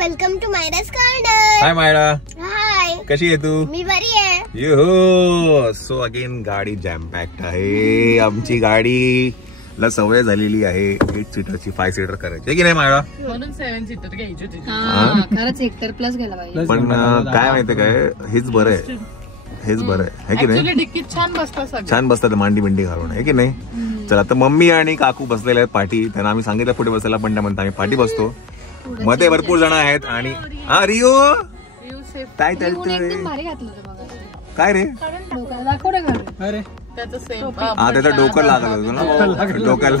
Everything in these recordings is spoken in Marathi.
वेलकम टू मायराज कॉर्नर. हाय मायरा. हाय. कशी आहे तू? मी बरी आहे. यो सो अगेन गाडी जॅम पॅक्ड आहे. आमची गाडीला सवय झालेली आहे 8 सीटरची 5 सीटर करायची की नाही मायरा? म्हणून 7 सीटर घ्यायची होती. खरंच एकतर प्लस गेला पाहिजे. पण काय माहितीये काय, हेच बरं आहे, हेच बरं आहे की नाही? डिक्कीत छान बसतात, छान बसतात मांडी बिंडी घालून, आहे की नाही? चला आता मम्मी आणि काकू बसलेले आहेत पाठी. त्यांना आम्ही सांगितलं पुढे बसायला, पण त्या म्हणतात आम्ही पाठी बसतो. मध्ये भरपूर जण आहेत आणि हा रिओ काय काय रे? अरे हा त्याचं डोकं लागलं होतं ना डोक्याला.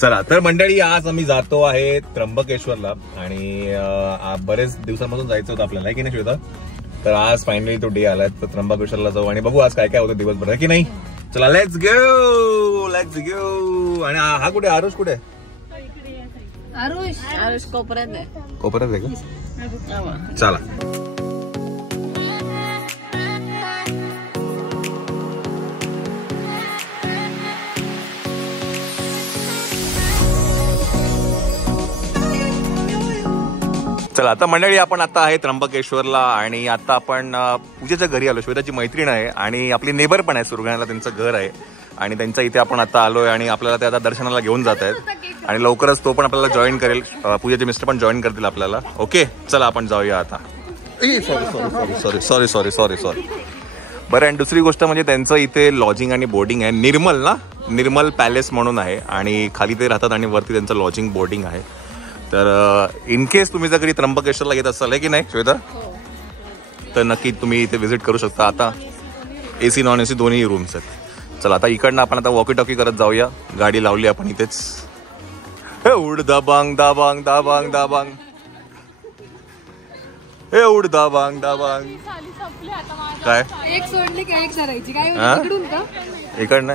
चला तर मंडळी, आज आम्ही जातो आहे त्र्यंबकेश्वरला आणि बरेच दिवसांपासून जायचं होतं आपल्याला, की नाही श्वेता? तर आज फायनली तो डे आलाय, तर त्र्यंबकेश्वरला जाऊ आणि बघू आज काय काय होतं दिवसभर, आहे की नाही? चला लेट्स गो, लेट्स गो. आणि हा कुठे, आरुष कुठे? आरुष कोपऱ्यात आहे. कोपऱ्यात आहे का? चला. चला आता मंडळी, आपण आता आहे त्र्यंबकेश्वरला आणि आता आपण पूजेच्या घरी आलो. श्वेताची मैत्रीण आहे आणि आपली नेबर पण आहे, सुरगाण्याला त्यांचं घर आहे आणि त्यांच्या इथे आपण आता आलोय आणि आपल्याला ते आता दर्शनाला घेऊन जात आहेत आणि लवकरच तो पण आपल्याला जॉईन करेल. पूजेचे मिस्टर पण जॉईन करतील आपल्याला. ओके चला आपण जाऊया आता. सॉरी. बरं, आणि दुसरी गोष्ट म्हणजे त्यांचं इथे लॉजिंग आणि बोर्डिंग आहे. निर्मल ना, निर्मल पॅलेस म्हणून आहे आणि खाली ते राहतात आणि वरती त्यांचं लॉजिंग बोर्डिंग आहे. तर इन केस तुम्ही जर कधी त्र्यंबकेश्वरला येत असाल, आहे की नाही श्वेता, तर नक्की तुम्ही इथे व्हिजिट करू शकता. आता AC नॉन AC दोन्ही रूम्स आहेत. चला आता इकडनं आपण आता वॉकी टॉकी करत जाऊया. गाडी लावली आपण इथेच. उड दाबांग दाबांग दाबांग दाबांग, उड दाबांग दाबांग. काय एक सोडली काय, एक करायची काय? इकडून का? इकडनं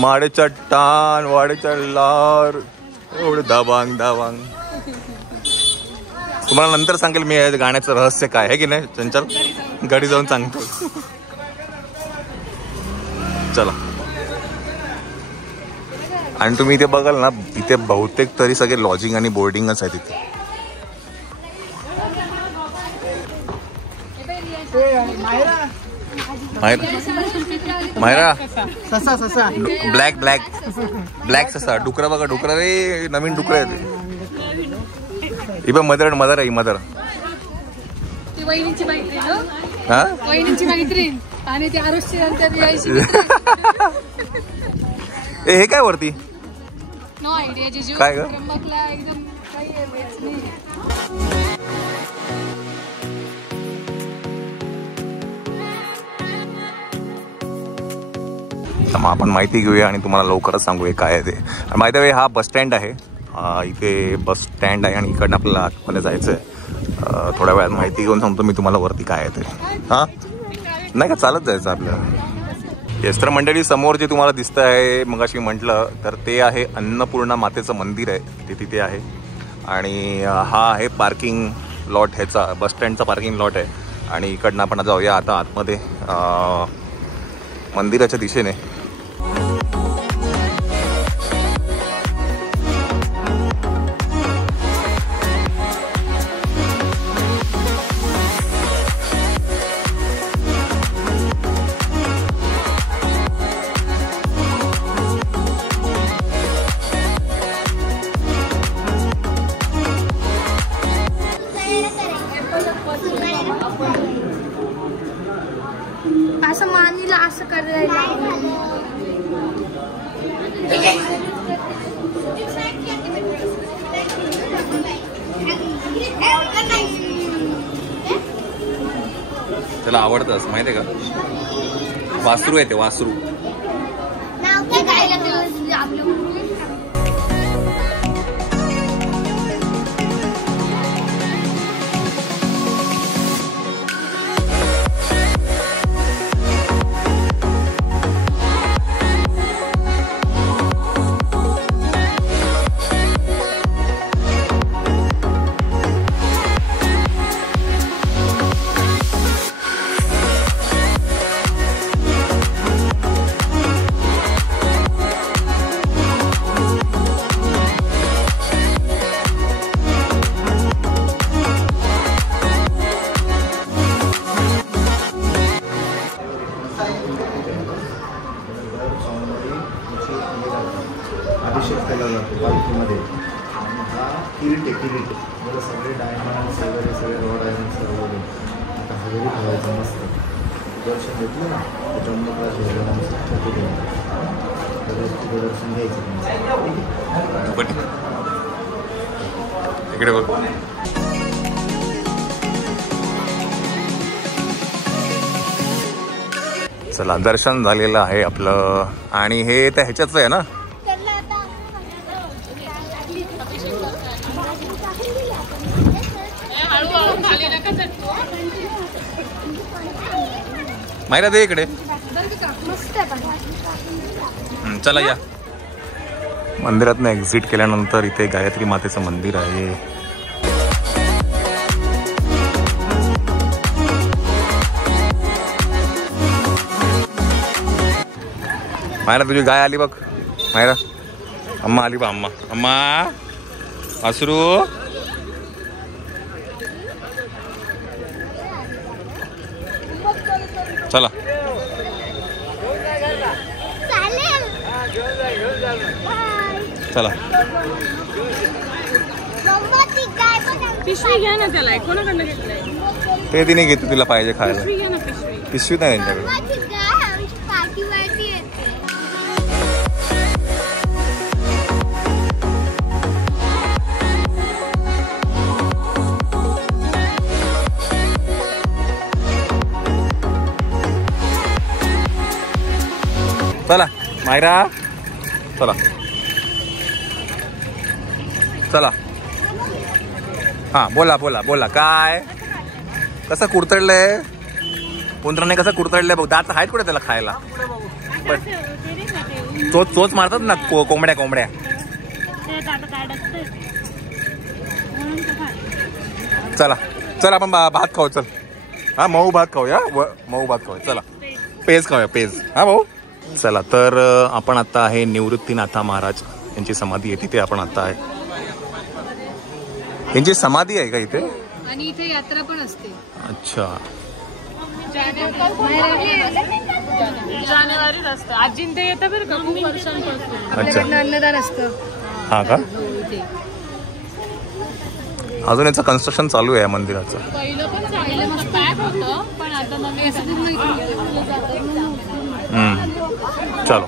माडे चट्टान वाडे चढलार, उड दाबांग दाबांग. तुम्हाला नंतर सांगेल मी गाण्याचं रहस्य काय आहे की नाही. चंचल गाडी जाऊन सांगतो. चला. आणि तुम्ही इथे बघाल ना, इथे बहुतेक तरी सगळे लॉजिंग आणि बोर्डिंगच आहे तिथे. मायरा ससा ब्लॅक ब्लॅक ब्लॅक ससा. डुकरा बघा, डुकरा रे, नवीन डुकरा आहे ते. ही मदर आहे, मदर. ती वहिनीची मैत्रीण. हा, वहिनीची मैत्रीण आणि ती आरुषची हे काय वरती? नो आयडिया जिजू. काय ग? त्र्यंबकला एकदम काही नाही. मग आपण माहिती घेऊया आणि तुम्हाला लवकरच सांगूया काय आहे ते. बाय द वे हा बस स्टँड आहे. इथे बस स्टँड आहे आणि इकडनं आपल्याला आतमध्ये जायचं आहे. थोड्या वेळात माहिती घेऊन सांगतो मी तुम्हाला वरती काय आहे ते. हां, नाही का, चालत जायचं आपल्याला. येस तर मंडळी, समोर जे तुम्हाला दिसतं आहे, मग अशी म्हटलं तर ते आहे अन्नपूर्णा मातेचं मंदिर आहे, ते तिथे आहे. आणि हा आहे पार्किंग लॉट, ह्याचा बस स्टँडचा पार्किंग लॉट आहे. आणि इकडनं आपण जाऊया आता आतमध्ये मंदिराच्या दिशेने. असं मानीला असं करायला. त्याला आवडतं माहितीये का, वासरू आहे ते, वासरू. केला जातो पालखीमध्ये. हा किरीट आहे, किरीट. मला सगळे डायमंड्स वगैरे सगळे रॉ डायमंड्स वगैरे आता हजेरी ठेवायचं मस्त. दर्शन घेतलं ना त्र्यंबकला शिवला दर्शन घ्यायचं. इकडे बघ. चला दर्शन झालेलं आहे आपलं. आणि हे तर ह्याच्याच आहे ना. मायरा दे इकडे. चला या. मंदिरातनं एक्झिट केल्यानंतर इथे गायत्री मातेचं मंदिर आहे. मायरा तुझी गाय आली बघ. मायरा अम्मा आली बा. अम्मा अम्मा वासरू. चला चला. पिशवी घ्या ना त्याला. कोणाकडनं घेतलंय ते तिने घेतली तुला पाहिजे खायला. पिशवी घ्या ना पिशवी. पिशवी नाही त्यांच्याकडे. चला मायरा चला चला. हा बोला बोला बोला. काय कसं कुरतडलंय पुंत्राने, कसं कुरतडलंय बघ. दात आहेत कुठे त्याला खायला. चोच मारतात ना कोंबड्या कोंबड्या. चला चला आपण भात खाऊ. चल हा मऊ भात खाऊया. मऊ भात खाऊया. चला पेज खाऊया पेज. हा भाऊ चला. तर आपण आता आहे निवृत्तीनाथा महाराज यांची समाधी आहे तिथे आपण आता आहे. यांची समाधी आहे का इथे. आणि इथे यात्रा पण असते. अच्छा जानेवारीत असतं. आजीन ते येतं बरं का खूप वर्षांपासून. आपल्याकडनं अन्नदान असतं. हा का. इथे अजून याचं कन्स्ट्रक्शन चालू आहे या मंदिराचं. पहिलं पण चांगलं मस्त पॅक होतं पण आता नवीन असं पूर्ण चलो.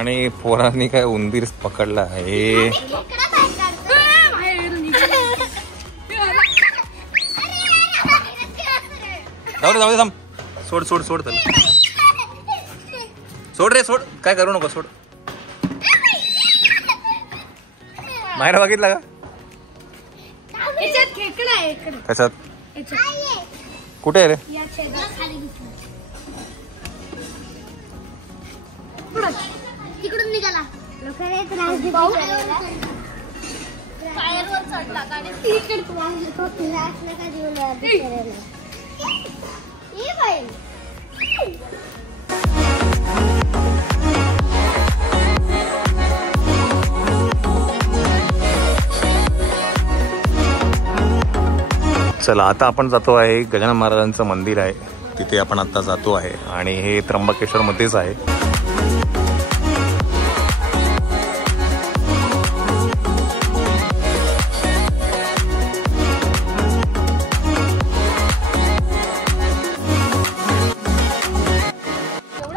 आणि पोरांनी काय उंदीर पकडला आहे. जाऊ दे थांब. सोड सोड सोड त्याला. सोड रे सोड. काय करू नको. सोड. मायरा बघितला का त्याच्यात. कुठे आहे रे. तिकडून निघाला. चला आता आपण जातो आहे गजानन महाराजांचं मंदिर आहे तिथे आपण आता जातो आहे. आणि हे त्र्यंबकेश्वर मध्येच आहे.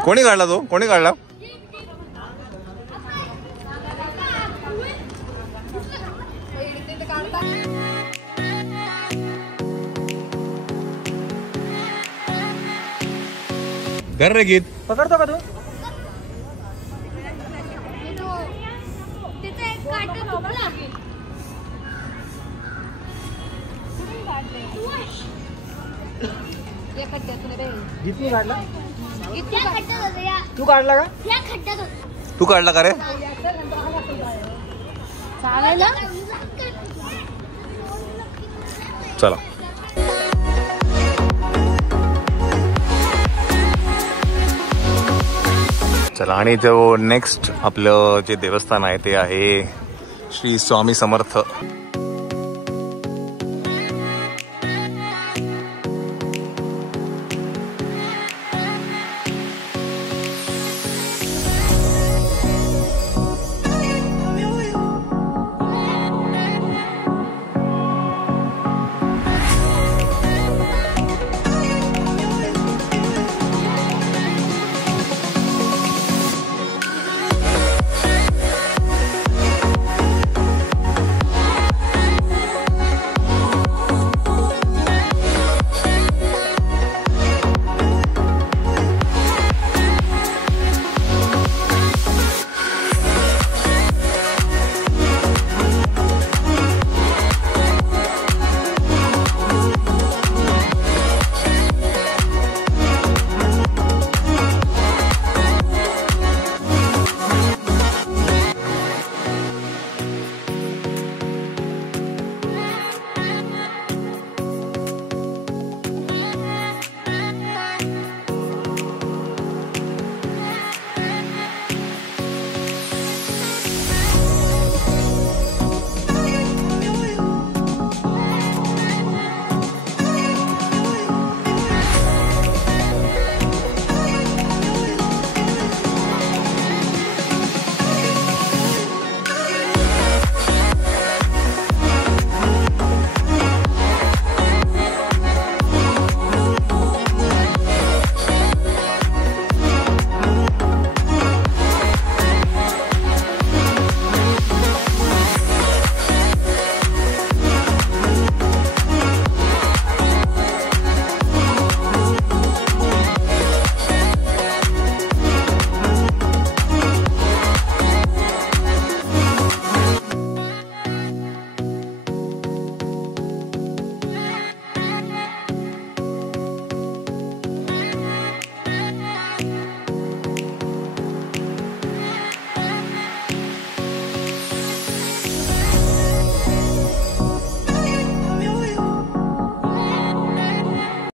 कोणी काढला तो. कोणी काढला. कर रे गीत. पकडतो का तू. या खड्ड्यातून रे. जितू काढला त्या खड्ड्यात होतं या. तू काढला का त्या खड्ड्यात होतं. तू काढला का रे? चालेल ना? चला. चला आणि जो नेक्स्ट आपलं जे देवस्थान आहे ते आहे श्री स्वामी समर्थ